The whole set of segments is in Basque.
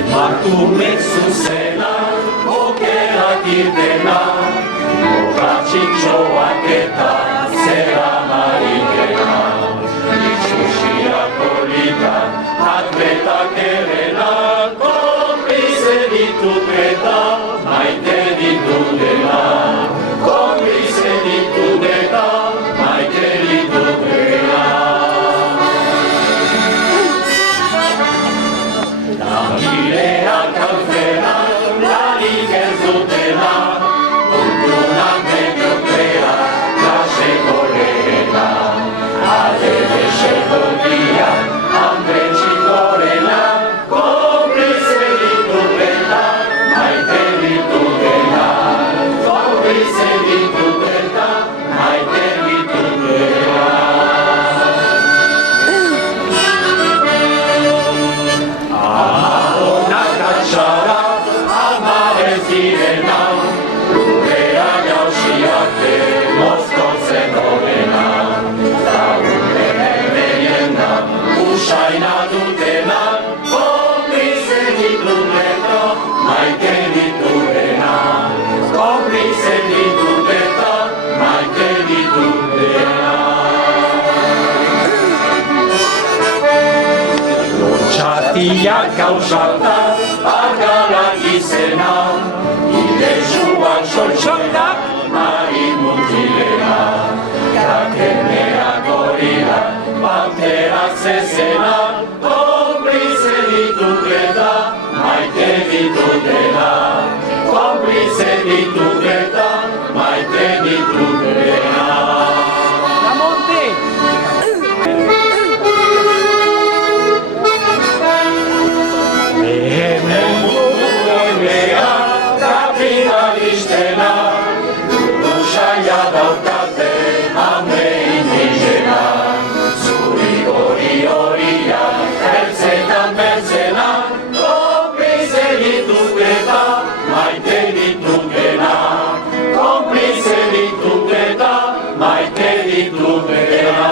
Emakume zuzena, okeratik dena, borratxintxoak eta zera marikena. Itxusiak polita, atletak erena, konplize ditut eta maite ditut dela. Konplize ditut eta maite ditut dela. Langileak alfera, lanik ez dutela, kulturak mediokrea, klaseko lehena. Adele segotia, hambre txingorena, konplize ditut eta maite ditut dela. Konplize ditut eta maite ditut dela. Txara, ama ez direna, gurea jauziate, mozkotzen horrena. Lagunen erreiena, usaina dutena, konplize ditut eta maite ditutena. Konplize ditut eta maite ditutena. Txatiak gauzalta, argalan izena, idezuan soltxonak, marimutilena. Kakenea gorila, pantera zezena, konplize ditut eta maite ditutena. Konplize ditut eta maite ditutena. Kapitalistena, dudusaia daukate, hambre indigena. Zuri hori-horia, ertzetan bertzena, konplize ditut eta maite ditutena. Konplize ditut eta maite ditutena.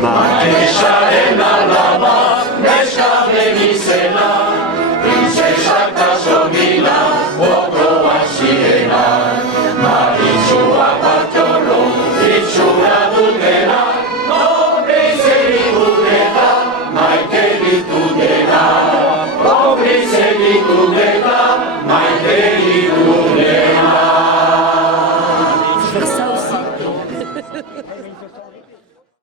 Markesaren alaba, neskaben izena, princesak ta somila, botoak zirena. Maritxuak batxorro, itxura dutena, konplize ditut eta maite ditutena. Konplize ditut eta maite ditutena.